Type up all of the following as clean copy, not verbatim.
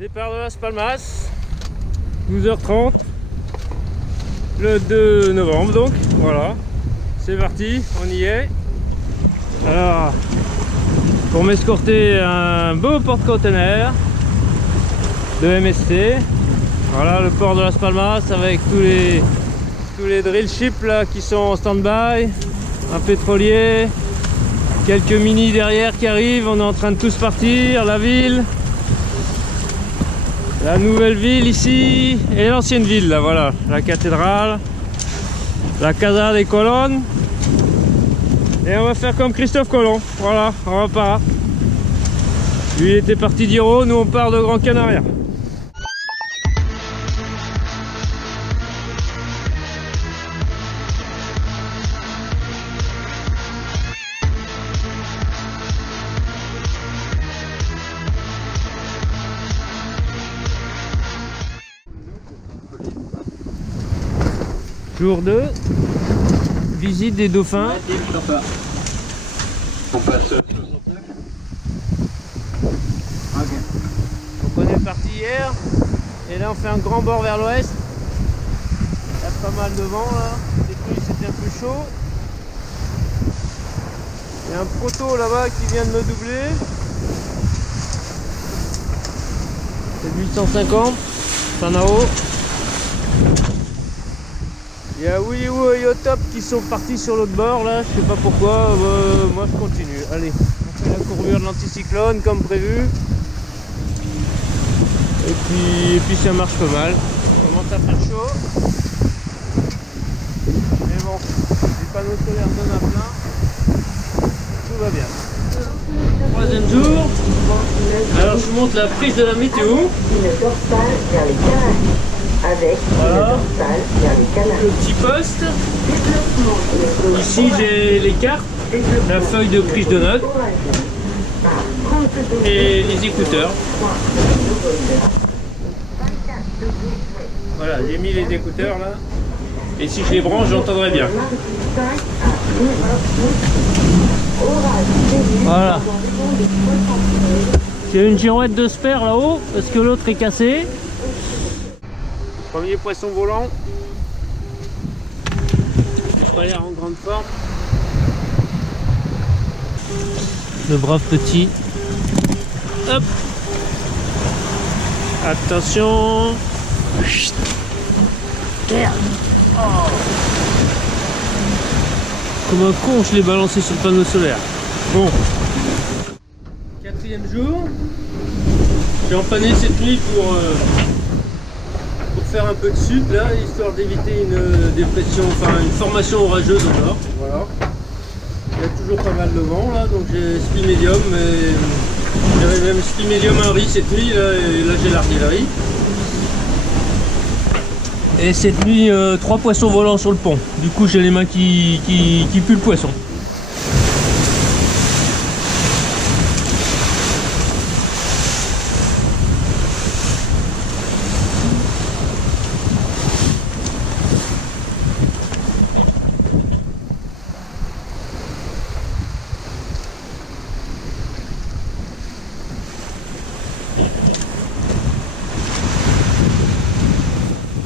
Départ de Las Palmas, 12h30, le 2 novembre donc, voilà, c'est parti, on y est. Alors, pour m'escorter un beau porte-container de MSC, voilà le port de Las Palmas avec tous les drill ships là qui sont en stand-by, un pétrolier, quelques mini derrière qui arrivent, on est en train de tous partir, la ville. La nouvelle ville ici et l'ancienne ville là, voilà, la cathédrale, la Casa des Colonnes. Et on va faire comme Christophe Colomb, voilà, on repart. Lui il était parti d'Hiro, nous on part de Gran Canaria. Jour 2, visite des dauphins. On passe. Donc on est parti hier, et là on fait un grand bord vers l'ouest. Il y a pas mal de vent là, cette nuit c'était un peu chaud. Il y a un proto là-bas qui vient de me doubler. C'est 850, Sanao. Il y a Wiliwou et Yotop qui sont partis sur l'autre bord là, je sais pas pourquoi, moi je continue. Allez, on fait la courbure de l'anticyclone comme prévu. Et puis ça marche pas mal. On commence à faire chaud. Mais bon, les panneaux solaires donnent à plein. Tout va bien. Troisième jour. Alors je vous montre la prise de la météo. Avec voilà. le petit poste. Ici j'ai les cartes, la feuille de prise de notes et les écouteurs. Voilà, j'ai mis les écouteurs là. Et si je les branche, j'entendrai bien. Voilà. J'ai une girouette de sper là-haut parce que l'autre est cassé. Premier poisson volant. Il n'a pas l'air en grande forme. Le brave petit. Hop. Attention. Oh. Comme un con, je l'ai balancé sur le panneau solaire. Bon. Quatrième jour. J'ai empanné cette nuit pour faire un peu de sud là, histoire d'éviter une dépression, enfin une formation orageuse au nord. Voilà. Il y a toujours pas mal de vent là, donc j'ai spi médium, et j'avais même spi médium un riz cette nuit là, et là j'ai l'artillerie. Et cette nuit 3 poissons volants sur le pont. Du coup j'ai les mains qui puent le poisson.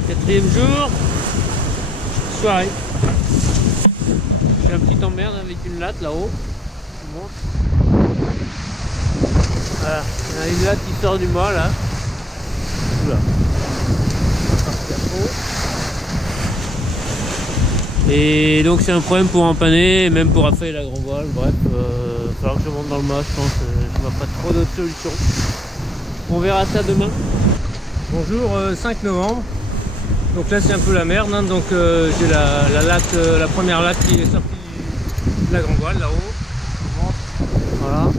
Quatrième jour, soirée. J'ai un petit emmerde avec une latte là-haut. Voilà, il y a une latte qui sort du mât là. Oula. Et donc c'est un problème pour empanner, même pour affaler la grand voile. Bref, il va falloir que je monte dans le mât, je pense. Je vois pas trop d'autres solutions. On verra ça demain. Bonjour, 5 novembre. Donc là c'est un peu la merde, hein. Donc j'ai la latte, la première latte qui est sortie de la grand voile là-haut. Voilà.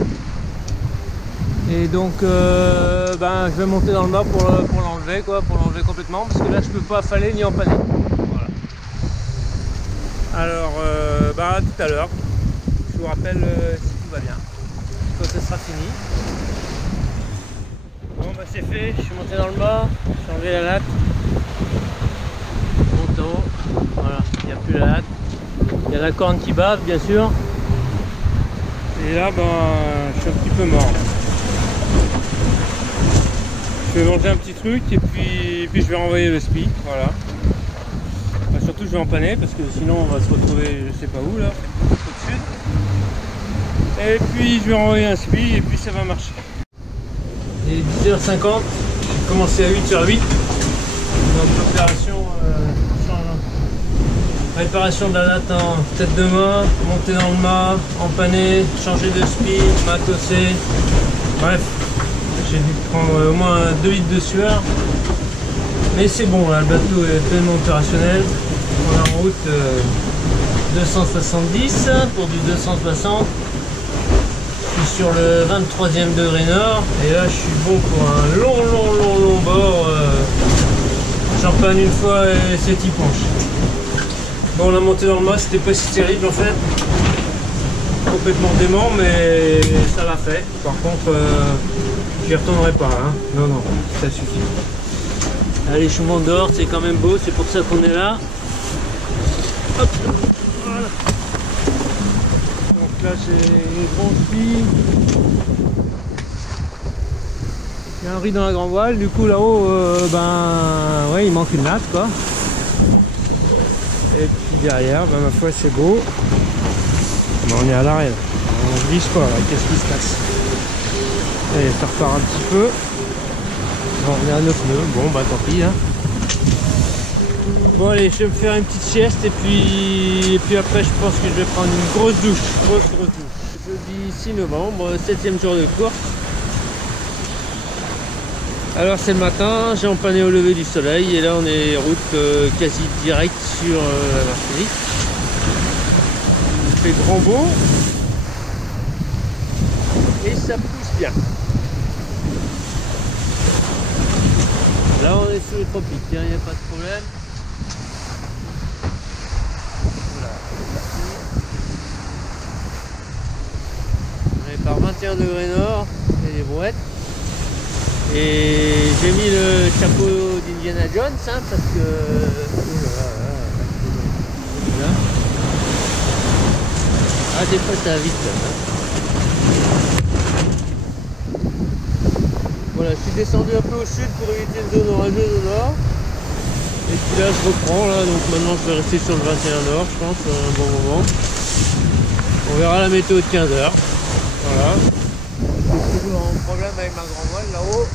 Et donc je vais monter dans le mât pour l'enlever quoi, pour l'enlever complètement, parce que là je peux pas affaler ni empanner. Voilà. Alors à tout à l'heure. Je vous rappelle si tout va bien, quand ce sera fini. Bon c'est fait, je suis monté dans le mât, j'ai enlevé la latte. Voilà, il n'y a plus la latte. Il y a la corne qui bave bien sûr. Et là je suis un petit peu mort. Je vais manger un petit truc et puis je vais renvoyer le spi, voilà. Enfin, surtout je vais empanner parce que sinon on va se retrouver je sais pas où là, au sud. Et puis je vais renvoyer un spi et puis ça va marcher. Il est 10h50, j'ai commencé à 8h08. Donc l'opération réparation de la latte en tête de mât, monter dans le mât, empanner, changer de spi, matosser. Bref, j'ai dû prendre au moins 2 litres de sueur. Mais c'est bon, là, le bateau est pleinement opérationnel. On est en route 270 pour du 260. Je suis sur le 23e degré nord. Et là, je suis bon pour un long bord. J'empanne une fois et c'est y penche. Bon, la montée dans le mât, c'était pas si terrible en fait. Complètement dément, mais ça l'a fait. Par contre, j'y retournerai pas. Hein. Non, ça suffit. Allez, je m'endors, c'est quand même beau, c'est pour ça qu'on est là. Hop, voilà. Donc là, j'ai les grands spi. Il y a un riz dans la grand voile, du coup là-haut, ouais, il manque une latte quoi. Et puis derrière, ma foi, c'est beau. Mais on est à l'arrêt là. On glisse pas là, qu'est-ce qui se passe? Allez, ça repart un petit peu. On est à 9 nœuds, bon bah tant pis hein. Bon allez, je vais me faire une petite sieste et puis après je pense que je vais prendre une grosse douche. Grosse douche. Jeudi 6 novembre, 7e jour de course. Alors c'est le matin, j'ai empanné au lever du soleil et là on est route quasi direct sur la Martinique. Il fait grand beau et ça pousse bien. Là on est sous les tropiques, il n'y a pas de problème. Voilà. On est par 21 degrés nord, il y a des brouettes. Et j'ai mis le chapeau d'Indiana Jones hein, parce que... Là. Ah des fois ça va vite là. Voilà, je suis descendu un peu au sud pour éviter une zone orageuse au nord. Et puis là je reprends là, donc maintenant je vais rester sur le 21 nord je pense, un bon moment. On verra la météo de 15 h. Voilà. J'ai toujours un problème avec ma grand voile là-haut.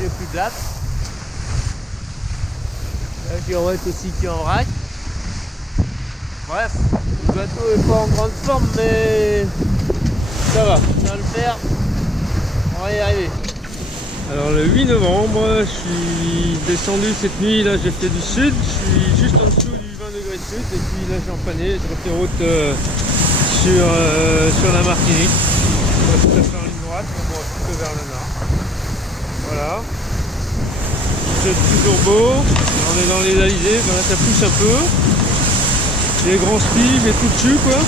J'ai plus de latte. Là j'ai Rouette aussi qui est en vrac. Bref, le bateau est pas en grande forme mais ça va le faire. On va y arriver. Alors le 8 novembre, je suis descendu cette nuit, là j'ai fait du sud, je suis juste en dessous du 20 degrés sud et puis là j'ai empanné, je refais route sur la Martinique. On va tout à fait en ligne droite, on va plutôt vers le nord. Voilà. C'est toujours beau, on est dans les alizés, voilà, ça pousse un peu. Les grands skis, j'ai tout dessus quoi.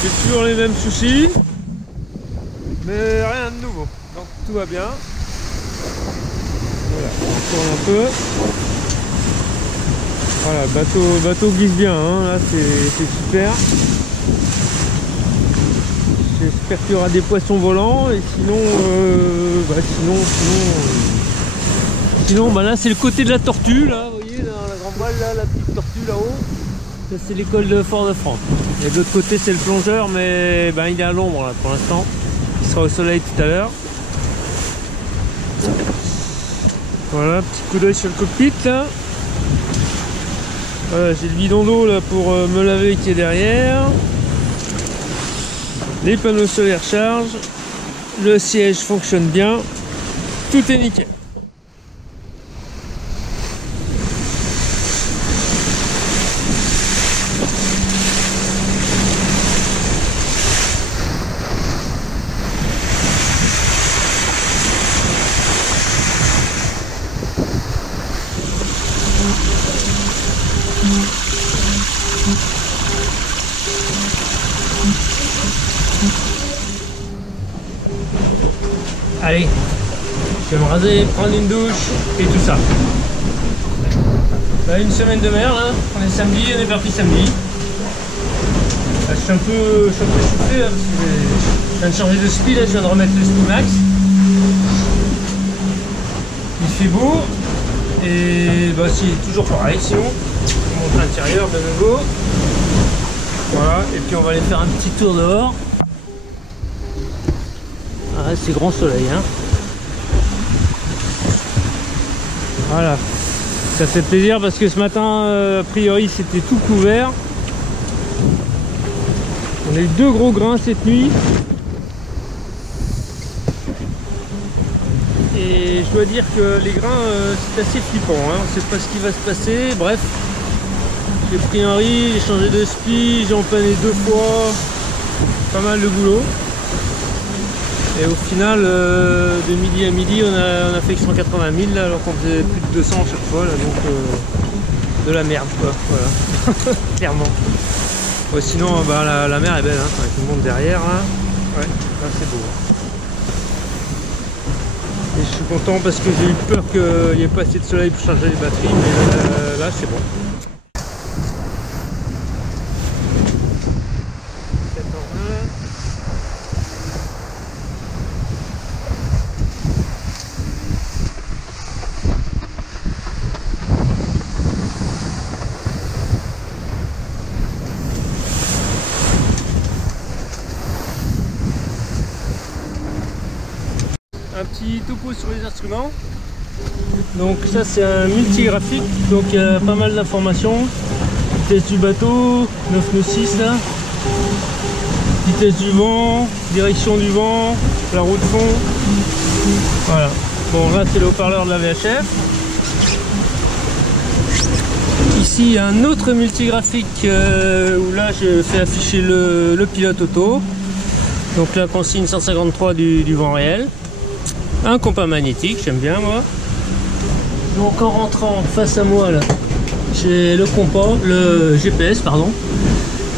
J'ai toujours les mêmes soucis. Mais rien de nouveau. Donc tout va bien. Voilà, on tourne un peu. Voilà, le bateau glisse bien, hein. Là c'est super. J'espère qu'il y aura des poissons volants et sinon sinon bah là c'est le côté de la tortue là, vous voyez dans la grande voile là, la petite tortue là-haut. Ça c'est l'école de Fort-de-France. Et de l'autre côté c'est le plongeur mais ben, il est à l'ombre là pour l'instant. Il sera au soleil tout à l'heure. Voilà, petit coup d'œil sur le cockpit là. Voilà, j'ai le bidon d'eau là pour me laver qui est derrière. Les panneaux solaires chargent. Le siège fonctionne bien. Tout est nickel. Allez, je vais me raser, prendre une douche et tout ça. Bah, une semaine de mer là, on est samedi, on est parti samedi. Là, je suis un peu essoufflé parce que je viens de changer de spi, là, je viens de remettre le spi max. Il fait beau. Et bah c'est toujours pareil, sinon on monte l'intérieur de nouveau. Voilà, et puis on va aller faire un petit tour dehors. Ah, c'est grand soleil, hein. Voilà, ça fait plaisir parce que ce matin, a priori, c'était tout couvert. On a eu 2 gros grains cette nuit. Et je dois dire que les grains, c'est assez flippant, hein. On ne sait pas ce qui va se passer. Bref, j'ai pris un riz, j'ai changé de spi, j'ai empanné 2 fois. Pas mal de boulot. Et au final, de midi à midi, on a fait que 180 000 là, alors qu'on faisait plus de 200 à chaque fois. Là, donc de la merde, quoi. Voilà, clairement. Ouais, sinon, bah, la mer est belle, hein, avec le monde derrière. Là, ouais, là, c'est beau. Et je suis content parce que j'ai eu peur qu'il n'y ait pas assez de soleil pour charger les batteries, mais là c'est bon. Un petit topo sur les instruments. Donc ça c'est un multigraphique, donc il y a pas mal d'informations. Vitesse du bateau, 996 là. Vitesse du vent, direction du vent, la roue de fond. Voilà. Bon là c'est le haut-parleur de la VHF. Ici il y a un autre multigraphique où là je fais afficher le pilote auto. Donc la consigne 153 du vent réel. Un compas magnétique, j'aime bien moi. Donc en rentrant face à moi là, j'ai le compas, le GPS pardon,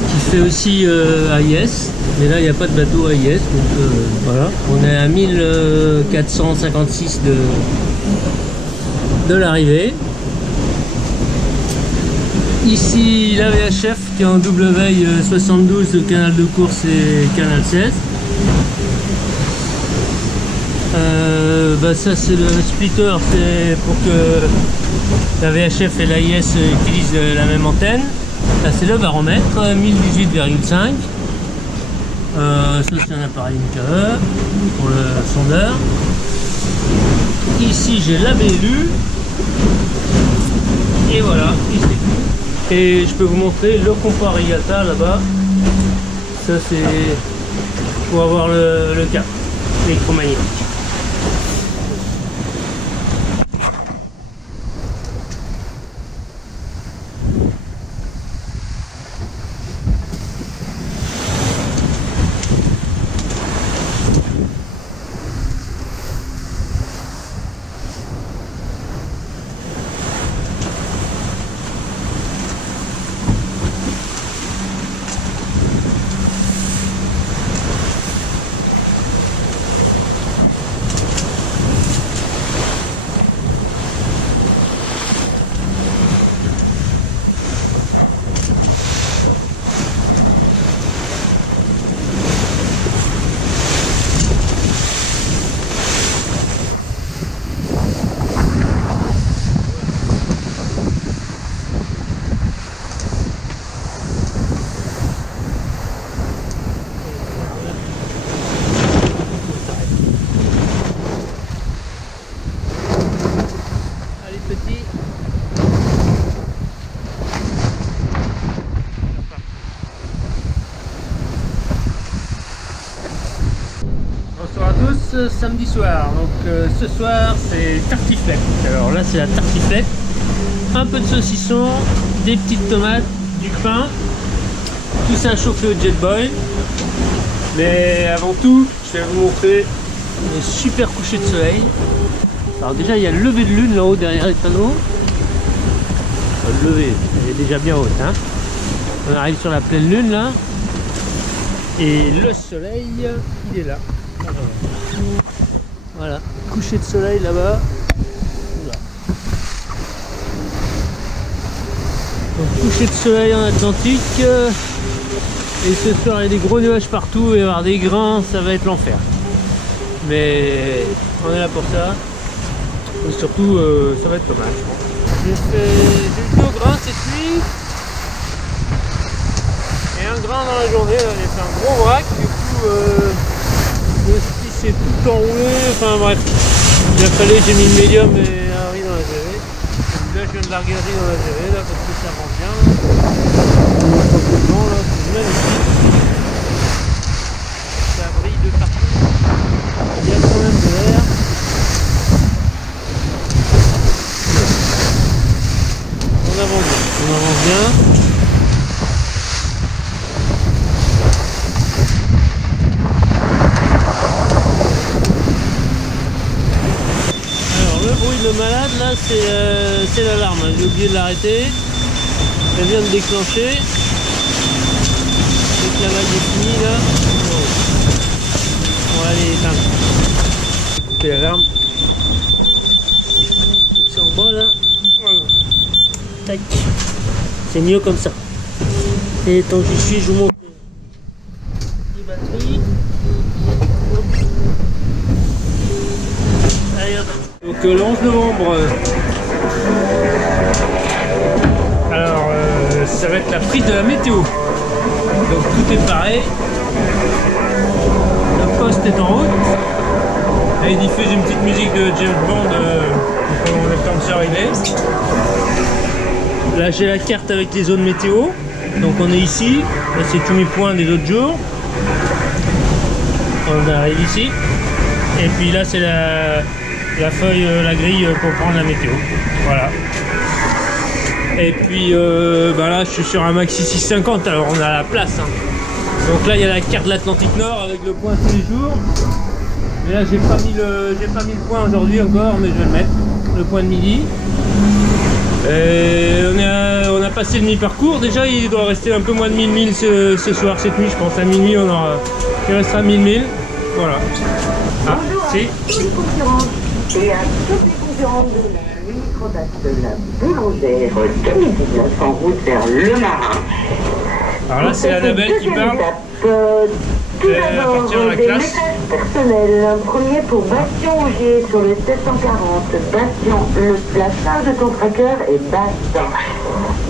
qui fait aussi AIS, mais là il n'y a pas de bateau AIS, donc voilà. On est à 1456 de l'arrivée. Ici la VHF qui est en double veille 72, le canal de course et canal 16. Bah ça c'est le splitter, c'est pour que la VHF et l'AIS utilisent la même antenne. Là c'est le baromètre 1018,5. Ça c'est un appareil MKE pour le sondeur. Ici j'ai la BLU. Et voilà, ici. Et je peux vous montrer le compas Rigata là-bas. Ça c'est pour avoir le cap électromagnétique. Samedi soir, donc ce soir c'est tartiflette. Alors là c'est la tartiflette, un peu de saucisson, des petites tomates, du pain, tout ça chauffé au jet boil. Mais avant tout je vais vous montrer les super couchers de soleil. Alors déjà il y a le lever de lune là-haut derrière les panneaux. Le lever, elle est déjà bien haute, hein. On arrive sur la pleine lune là et le soleil il est là. Voilà, coucher de soleil là-bas. Donc coucher de soleil en Atlantique. Et ce soir il y a des gros nuages partout, il va y avoir des grains, ça va être l'enfer. Mais on est là pour ça. Et surtout, ça va être pas mal, je pense. J'ai eu 2 grains cette nuit. Et un grain dans la journée, là, j'ai fait un gros vrac. Du coup, le ski s'est tout enroulé. Enfin bref, il a fallu, j'ai mis le médium et un riz dans la gelée. Là, je viens de larguer le riz dans la gelée là, parce que ça rend bien. Là, c'est magnifique. Ça brille de partout. Il y a quand même de l'air. On avance bien. Alors le bruit de malade là c'est l'alarme, j'ai oublié de l'arrêter. Elle vient de déclencher. Dès que la vague est finie là. On va aller éteindre. C'est l'alarme. C'est en bas là. Tac. C'est mieux comme ça. Et tant que j'y suis, je vous montre les batteries. Allez hop. Donc le 11 novembre. Alors ça va être la prise de la météo. Donc tout est pareil. Le poste est en route. Et il diffuse une petite musique de James Bond quand on a le temps de s'arriver. Là j'ai la carte avec les zones météo. Donc on est ici. Là c'est tous mes points des autres jours. On arrive ici. Et puis là c'est la feuille, la grille pour prendre la météo. Voilà. Et puis bah là je suis sur un maxi 650, alors on a la place. Hein. Donc là il y a la carte de l'Atlantique Nord avec le point tous les jours. Et là j'ai pas mis le point aujourd'hui encore, mais je vais le mettre. Le point de midi. Et on a passé le mi-parcours. Déjà il doit rester un peu moins de 1000 milles ce soir, cette nuit je pense. À minuit il restera 1000 milles. Voilà. Ah, si. Les concurrentes et à toutes les concurrentes de la microdate de la boulangère 2019 en route vers le Marin. Alors là c'est Annabelle qui parle. Tout d'abord, appartient à la des classe. messages personnels. Un premier pour Bastien Augier sur le 740. Bastien, la charge de ton tracker est basse.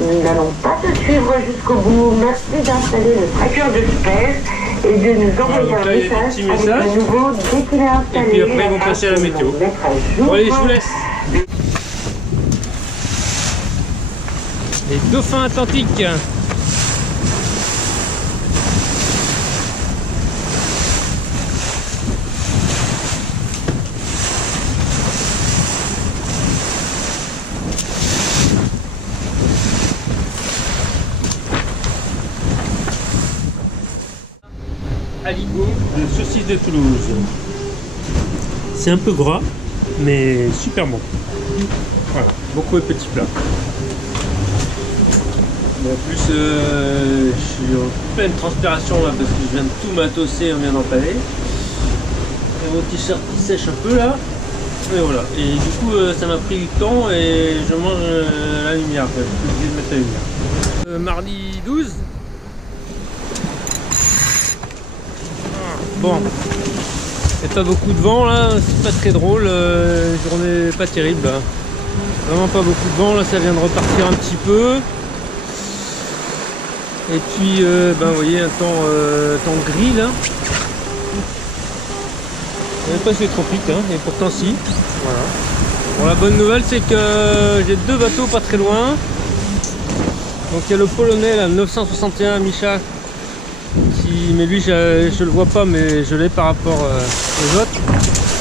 Nous n'allons pas te suivre jusqu'au bout. Merci d'installer le tracker de Space et de nous envoyer donc là, un il y a des petits message avec messages. le nouveau dès qu'il est installé. Et puis après, ils vont passer à la météo. Bon, allez, je vous laisse. Les dauphins atlantiques. Aligot de saucisse de Toulouse. C'est un peu gras, mais super bon. Voilà, beaucoup de petits plats. Mais en plus, je suis en pleine transpiration là parce que je viens de tout matosser, on vient d'en parler. Et mon t-shirt qui sèche un peu là. Et voilà. Et du coup, ça m'a pris du temps et je mange la lumière. Je suis obligé de mettre la lumière. Mardi 12. Bon, il n'y a pas beaucoup de vent là, c'est pas très drôle, journée pas terrible là. Vraiment pas beaucoup de vent, là ça vient de repartir un petit peu. Et puis ben, vous voyez un temps gris là. Même pas c'est tropique hein, et pourtant si. Voilà. Bon, la bonne nouvelle c'est que j'ai 2 bateaux pas très loin. Donc il y a le polonais là, 961 Micha. Mais lui je le vois pas, mais je l'ai par rapport aux autres.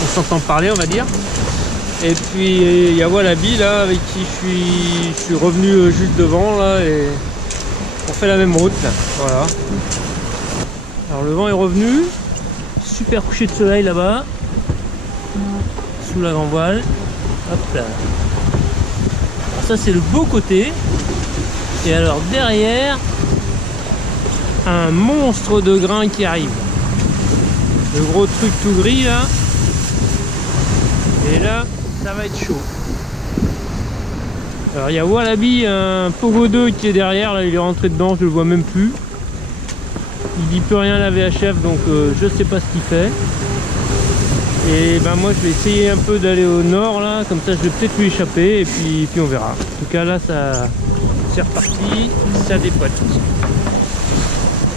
On s'entend parler on va dire. Et puis il y a Wallaby là avec qui je suis revenu juste devant là et on fait la même route là. Voilà. Alors le vent est revenu. Super coucher de soleil là-bas. Sous la grand voile. Hop là. Alors ça c'est le beau côté. Et alors derrière, un monstre de grain qui arrive. Le gros truc tout gris là. Et là, ça va être chaud. Alors il y a Wallaby, un Pogo 2 qui est derrière, là il est rentré dedans, je le vois même plus. Il dit plus rien à la VHF, donc je sais pas ce qu'il fait. Et ben moi je vais essayer un peu d'aller au nord là, comme ça je vais peut-être lui échapper et puis on verra. En tout cas là ça c'est reparti, ça dépote.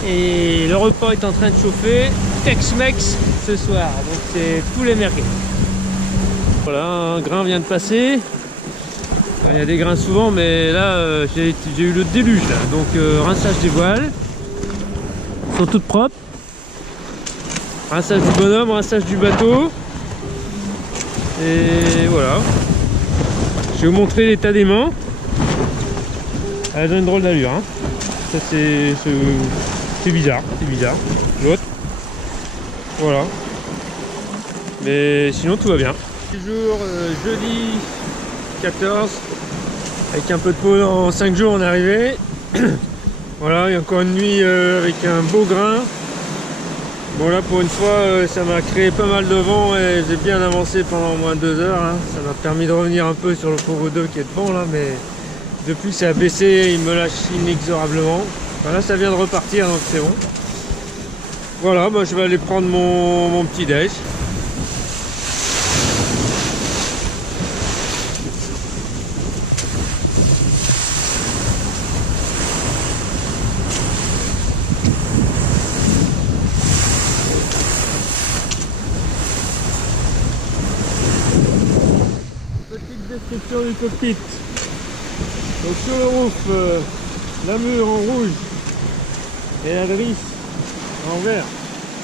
Et le repas est en train de chauffer, Tex-Mex ce soir, donc c'est poulet merguez. Voilà, un grain vient de passer. Enfin, il y a des grains souvent, mais là j'ai eu le déluge là. Donc rinçage des voiles, elles sont toutes propres. Rinçage du bonhomme, rinçage du bateau. Et voilà. Je vais vous montrer l'état des mains. Elles ont une drôle d'allure. Hein. Ça c'est bizarre, c'est bizarre. L'autre. Voilà. Mais sinon tout va bien. Jour jeudi 14. Avec un peu de peau en 5 jours on est arrivé. Voilà, il y a encore une nuit avec un beau grain. Bon là pour une fois ça m'a créé pas mal de vent et j'ai bien avancé pendant au moins 2 heures. Hein. Ça m'a permis de revenir un peu sur le pauvre 2 qui est devant là, mais depuis que ça a baissé il me lâche inexorablement. Enfin, là ça vient de repartir donc c'est bon. Voilà, bah, je vais aller prendre mon petit déj. Description du cockpit. Donc sur le roof, la mûre en rouge et la drisse en vert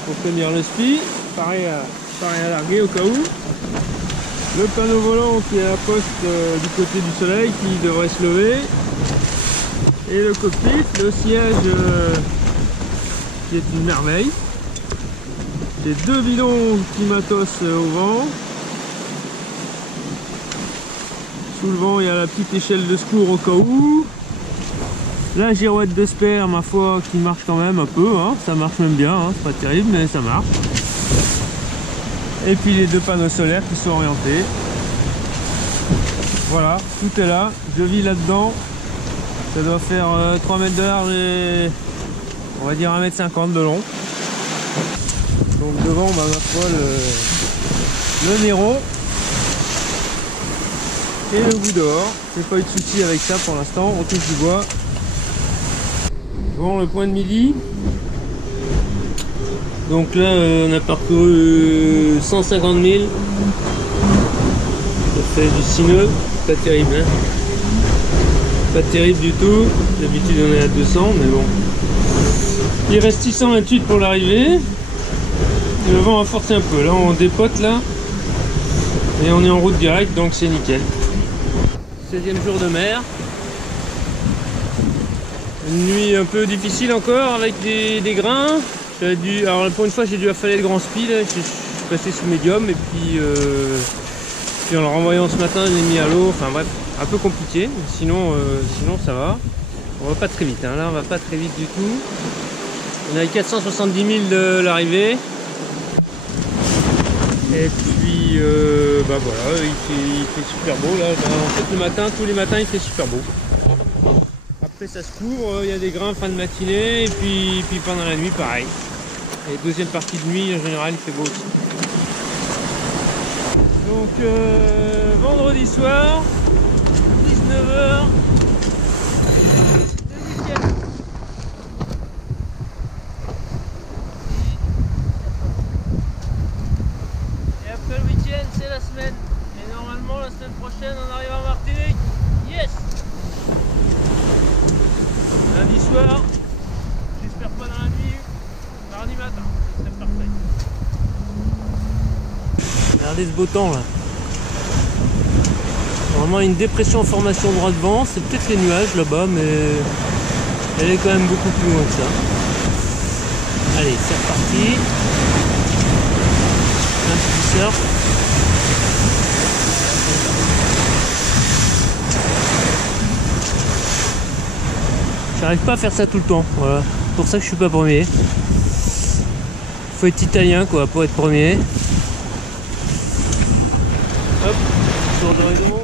pour tenir le spi, pareil à larguer au cas où. Le panneau volant qui est à la poste du côté du soleil qui devrait se lever. Et le cockpit, le siège qui est une merveille. Les 2 bidons climatos au vent. Sous le vent, il y a la petite échelle de secours au cas où. La girouette de spare, ma foi, qui marche quand même un peu. Hein. Ça marche même bien, hein. C'est pas terrible, mais ça marche. Et puis les 2 panneaux solaires qui sont orientés. Voilà, tout est là. Je vis là-dedans. Ça doit faire 3 mètres de large et on va dire 1,50 m de long. Donc devant, bah, ma foi, le Néron. Et le bout dehors, j'ai pas eu de soucis avec ça pour l'instant, on touche du bois. Bon, le point de midi. Donc là, on a parcouru 150 000. Ça fait du sineux, pas terrible. Hein, pas terrible du tout. D'habitude, on est à 200, mais bon. Il reste 628 pour l'arrivée. Le vent a forcé un peu. Là, on dépote là. Et on est en route directe, donc c'est nickel. 16e jour de mer. Une nuit un peu difficile encore avec des grains. Alors pour une fois j'ai dû affaler le grand speed. Je suis passé sous médium et puis en le renvoyant ce matin j'ai mis à l'eau. Enfin bref, un peu compliqué. Sinon ça va. On va pas très vite. Hein. Là on va pas très vite du tout. On a eu 470 000 de l'arrivée. Et puis bah voilà, il fait super beau là. En fait le matin, tous les matins il fait super beau. Après ça se couvre, il y a des grains fin de matinée et puis pendant la nuit pareil. Et deuxième partie de nuit en général il fait beau aussi. Donc vendredi soir, 19 h. C'est la semaine et normalement la semaine prochaine on arrive en Martinique. Yes. Lundi soir, j'espère pas dans la nuit, mardi matin, c'est parfait. Regardez ce beau temps là. Normalement une dépression en formation droit de vent, c'est peut-être les nuages là-bas, mais elle est quand même beaucoup plus loin que ça. Allez, c'est reparti. Un petit surf. J'arrive pas à faire ça tout le temps, voilà. C'est pour ça que je suis pas premier. Faut être italien quoi pour être premier. Hop, tour d'horizon.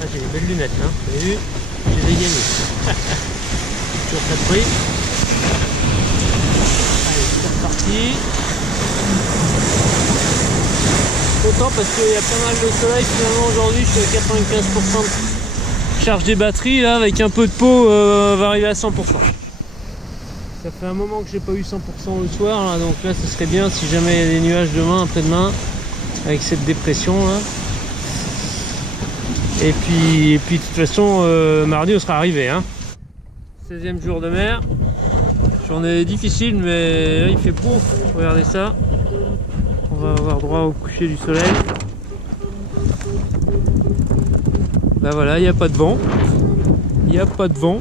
Ah, j'ai des belles lunettes hein, vous avez vu? J'ai des gagnées. Toujours pas de prix. Allez, c'est parti. Content parce qu'il y a pas mal de soleil. Finalement aujourd'hui je suis à 95% de charge des batteries. Là avec un peu de peau on va arriver à 100%. Ça fait un moment que j'ai pas eu 100% le soir là, donc là ce serait bien si jamais il y a des nuages demain, après-demain, avec cette dépression là. Et puis de toute façon mardi on sera arrivé hein. 16e jour de mer. Journée difficile mais là, il fait beau, regardez ça. On va avoir droit au coucher du soleil. Là voilà, il n'y a pas de vent. Il n'y a pas de vent.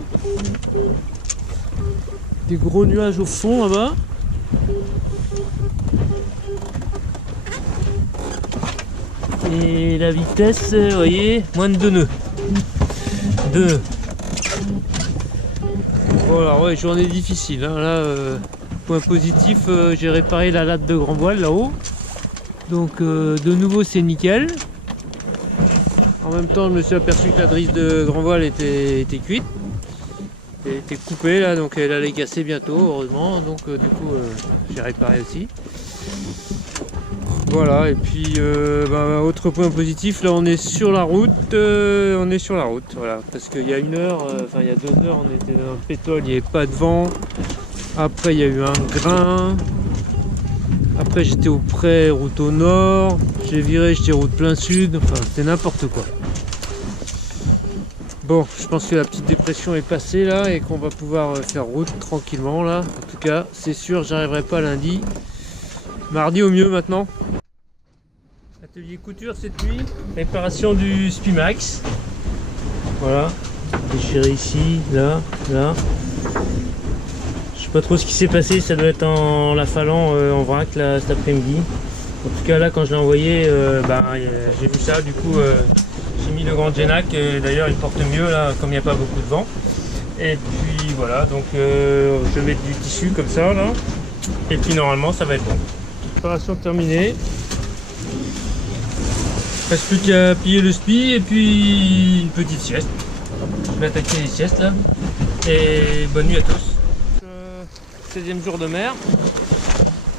Des gros nuages au fond là-bas. Et la vitesse, vous voyez, moins de 2 nœuds. 2 nœuds. Voilà, ouais, journée difficile. Hein. Là, point positif, j'ai réparé la latte de grand voile là-haut. Donc de nouveau c'est nickel. En même temps je me suis aperçu que la drisse de grand voile était cuite. Elle était coupée là, donc elle allait casser bientôt heureusement. Donc du coup j'ai réparé aussi. Voilà, et puis autre point positif, là on est sur la route, voilà, parce qu'il y a 1 heure, enfin il y a 2 heures on était dans le pétole, il n'y avait pas de vent. Après il y a eu un grain. Après j'étais au près, route au nord, j'ai viré, j'étais route plein sud, enfin c'était n'importe quoi. Bon, je pense que la petite dépression est passée là et qu'on va pouvoir faire route tranquillement là. En tout cas, c'est sûr, j'arriverai pas lundi. Mardi au mieux maintenant. Atelier couture cette nuit, réparation du Spimax. Voilà, déchiré ici, là, là. Je sais pas trop ce qui s'est passé, ça doit être en la falant en vrac là cet après-midi. En tout cas là quand je l'ai envoyé, j'ai vu ça, du coup j'ai mis le grand Genac, d'ailleurs il porte mieux là comme il n'y a pas beaucoup de vent. Et puis voilà, donc je vais mettre du tissu comme ça là. Et puis normalement ça va être bon. Préparation terminée. Il ne reste plus qu'à plier le spi et puis une petite sieste. Je vais attaquer les siestes là. Et bonne nuit à tous. 16e jour de mer.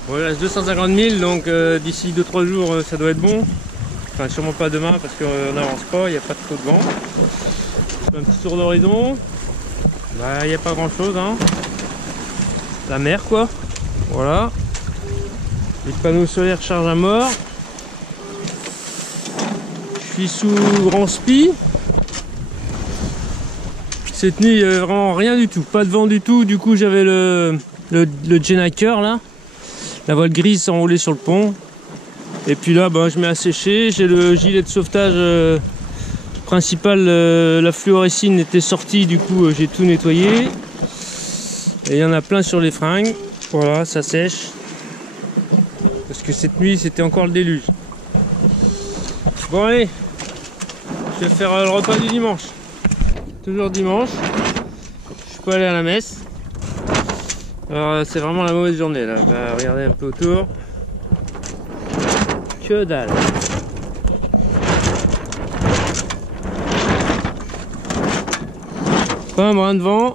Bon, il reste 250 000 donc d'ici 2-3 jours ça doit être bon. Enfin sûrement pas demain parce qu'on n'avance pas, il n'y a pas trop de vent. Un petit tour d'horizon. Bah, il n'y a pas grand chose hein. La mer quoi. Voilà. Les panneaux solaires chargent à mort. Je suis sous grand spi. Cette nuit vraiment rien du tout, pas de vent du tout. Du coup j'avais le Genaker là, la voile grise s'enroulée sur le pont. Et puis là je mets à sécher. J'ai le gilet de sauvetage principal, la fluorescine était sortie, du coup j'ai tout nettoyé. Et il y en a plein sur les fringues. Voilà, ça sèche. Parce que cette nuit c'était encore le déluge. Bon allez, je vais faire le repas du dimanche. Toujours dimanche. Je suis pas allé à la messe. Alors c'est vraiment la mauvaise journée là. Bah, regardez un peu autour. Que dalle. Pas un brin de vent,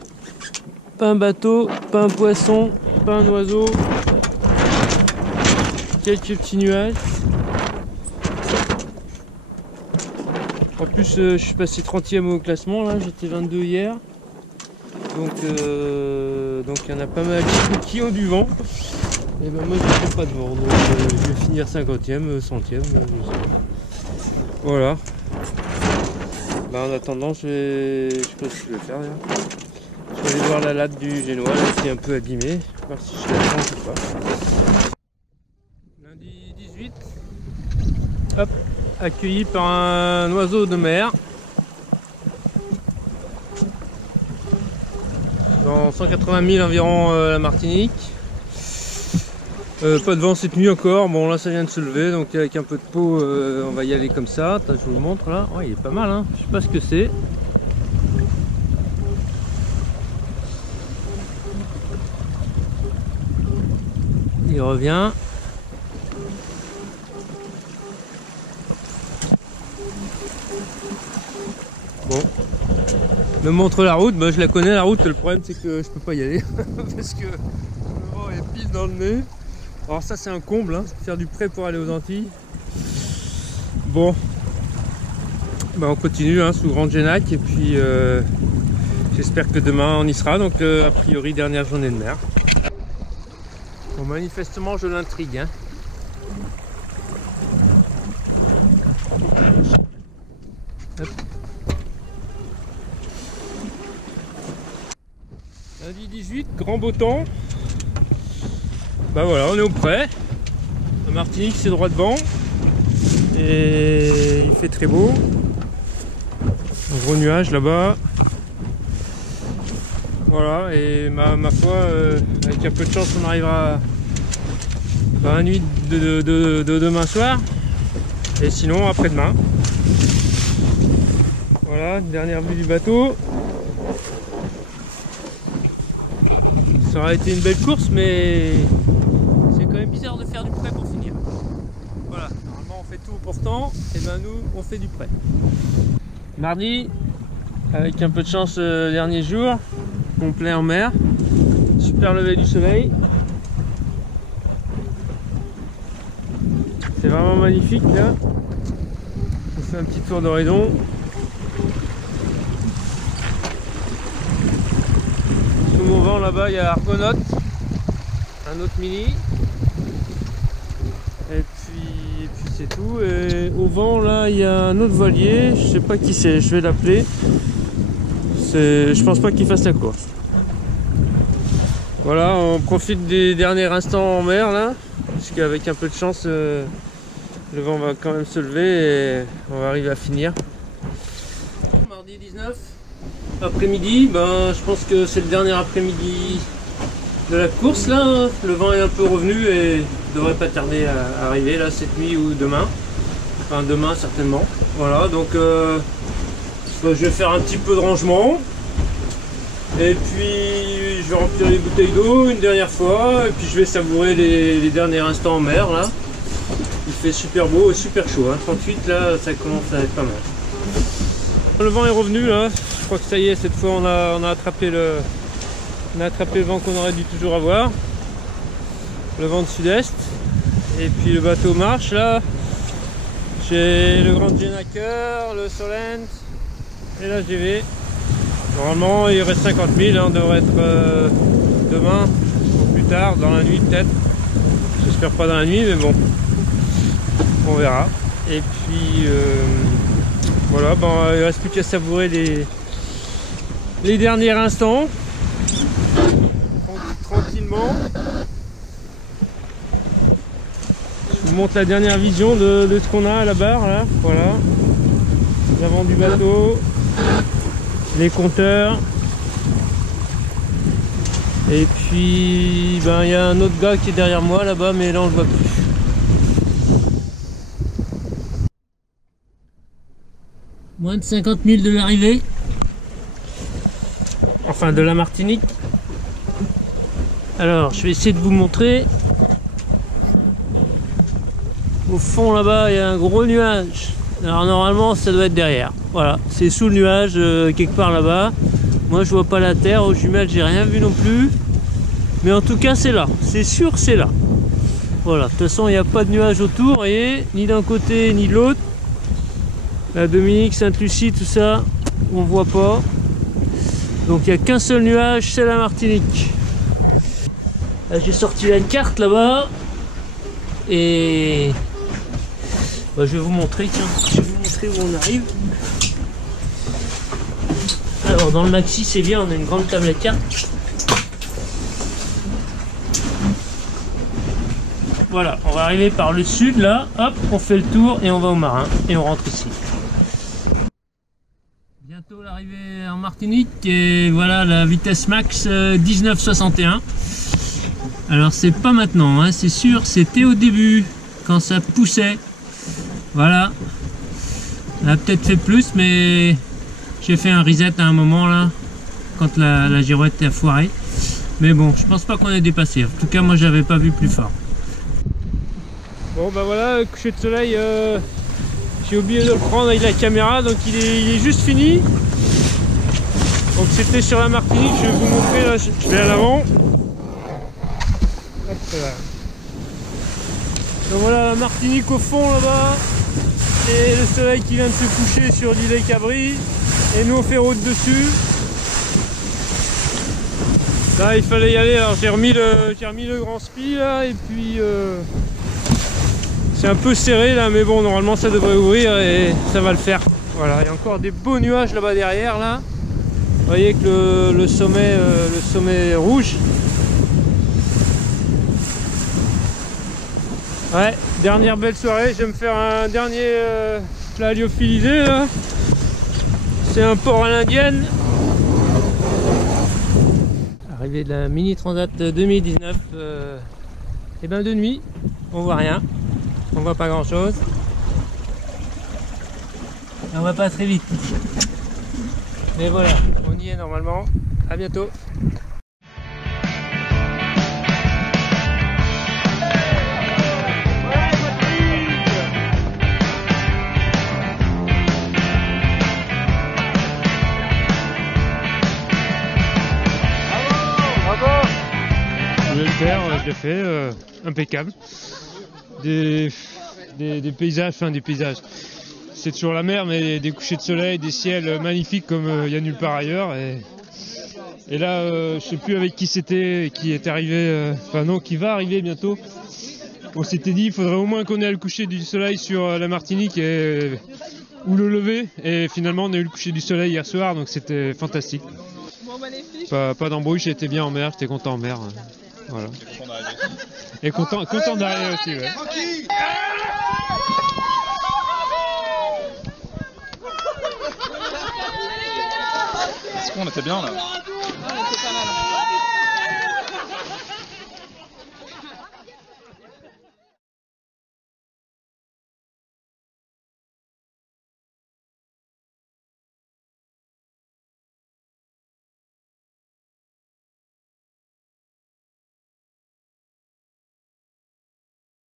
pas un bateau, pas un poisson, pas un oiseau. Quelques petits nuages. En plus je suis passé 30e au classement là, j'étais 22 hier. Donc il y en a pas mal qui ont du vent. Et ben moi je fais pas de vent, donc je vais finir 50e, 100e, voilà. En attendant je sais pas ce que je vais faire là. Je vais aller voir la latte du génois là, qui est un peu abîmée, voir si je la change ou pas. Lundi 18. Hop, accueilli par un oiseau de mer. Dans 180 000 environ la Martinique. Pas de vent cette nuit encore. Bon là ça vient de se lever, donc avec un peu de peau on va y aller comme ça. Attends, je vous le montre là. Ouais, il est pas mal hein. Je sais pas ce que c'est. Il revient. Bon. Me montre la route, bah, je la connais la route, le problème c'est que je peux pas y aller parce que le vent est pile dans le nez. Alors ça c'est un comble, hein, faire du prêt pour aller aux Antilles. Bon, bah on continue hein, sous Grande Genac et puis j'espère que demain on y sera. Donc a priori dernière journée de mer. Bon, manifestement je l'intrigue. Hein. Hop. Lundi 18, grand beau temps. Bah voilà, on est au près. La Martinique c'est droit devant. Et il fait très beau. Un gros nuage là-bas. Voilà, et ma foi, avec un peu de chance, on arrivera dans la nuit de demain soir. Et sinon, après-demain. Voilà, dernière vue du bateau. Ça aurait été une belle course, mais c'est quand même bizarre de faire du prêt pour finir. Voilà, normalement on fait tout au portant, et ben nous on fait du prêt. Mardi, avec un peu de chance, dernier jour, complet en mer, super lever du soleil. C'est vraiment magnifique là. On fait un petit tour d'horizon. Sous mon vent là-bas il y a Argonaute, un autre mini. Et puis c'est tout. Et au vent là il y a un autre voilier, je sais pas qui c'est, je vais l'appeler. Je pense pas qu'il fasse la course. Voilà, on profite des derniers instants en mer là, parce qu'avec un peu de chance le vent va quand même se lever et on va arriver à finir. Mardi 19 après-midi, ben, je pense que c'est le dernier après-midi de la course là. Le vent est un peu revenu et devrait pas tarder à arriver là cette nuit ou demain. Enfin demain certainement. Voilà, donc je vais faire un petit peu de rangement. Et puis je vais remplir les bouteilles d'eau une dernière fois. Et puis je vais savourer les derniers instants en mer là. Il fait super beau et super chaud. Hein. 38 là, ça commence à être pas mal. Le vent est revenu là. Je crois que ça y est, cette fois on a attrapé le vent qu'on aurait dû toujours avoir. Le vent de sud-est. Et puis le bateau marche là. J'ai le Grande Genac, le Solent et la GV. Normalement il reste 50 000, hein, devrait être demain ou plus tard, dans la nuit peut-être. J'espère pas dans la nuit, mais bon, on verra. Et puis voilà, ben, il ne reste plus qu'à savourer les derniers instants. Tranquillement. Je vous montre la dernière vision de ce qu'on a à la barre là. Voilà. L'avant du bateau. Les compteurs. Et puis ben il y a un autre gars qui est derrière moi là-bas, mais là on le voit plus. Moins de 50 000 de l'arrivée. Enfin de la Martinique. Alors je vais essayer de vous montrer. Au fond là-bas il y a un gros nuage. Alors normalement ça doit être derrière. Voilà, c'est sous le nuage quelque part là-bas. Moi je vois pas la terre, aux jumelles j'ai rien vu non plus. Mais en tout cas c'est là, c'est sûr c'est là. Voilà, de toute façon il n'y a pas de nuage autour, et ni d'un côté ni de l'autre. La Dominique, Sainte-Lucie, tout ça, on voit pas. Donc il n'y a qu'un seul nuage, c'est la Martinique. Là j'ai sorti la carte là-bas. Et bah, je vais vous montrer, tiens, je vais vous montrer où on arrive. Alors dans le maxi c'est bien, on a une grande tablette carte. Voilà, on va arriver par le sud là, hop, on fait le tour et on va au Marin et on rentre ici. Bientôt l'arrivée en Martinique et voilà la vitesse max 19,61. Alors c'est pas maintenant, hein, c'est sûr, c'était au début quand ça poussait. Voilà, on a peut-être fait plus, mais j'ai fait un reset à un moment là, quand la girouette a foiré. Mais bon, je pense pas qu'on ait dépassé. En tout cas, moi j'avais pas vu plus fort. Bon bah voilà, le coucher de soleil, j'ai oublié de le prendre avec la caméra, donc il est juste fini. Donc c'était sur la Martinique, je vais vous montrer là, je vais à l'avant. Donc voilà la Martinique au fond là-bas. Et le soleil qui vient de se coucher sur l'île des Cabris. Et nous on fait route dessus. Là il fallait y aller, alors j'ai remis le grand spi là et puis c'est un peu serré là, mais bon normalement ça devrait ouvrir et ça va le faire. Voilà, il y a encore des beaux nuages là-bas derrière là. Vous voyez que le sommet est rouge. Ouais, dernière belle soirée, je vais me faire un dernier plat lyophilisé là. C'est un porc à l'indienne. Arrivée de la Mini Transat 2019, et ben de nuit, on voit rien, on voit pas grand chose. Et on va pas très vite. Mais voilà, on y est normalement. À bientôt. Je l'ai fait, impeccable. Des paysages, enfin des paysages. C'est toujours la mer, mais des couchers de soleil, des ciels magnifiques comme il y a nulle part ailleurs. Et là, je sais plus avec qui c'était, qui est arrivé, enfin non, qui va arriver bientôt. On s'était dit, il faudrait au moins qu'on ait le coucher du soleil sur la Martinique ou le lever. Et finalement, on a eu le coucher du soleil hier soir, donc c'était fantastique. Pas d'embrouille, j'étais bien en mer, j'étais content en mer. Voilà. Et content d'arriver aussi, ouais. C'est qu'on était bien là.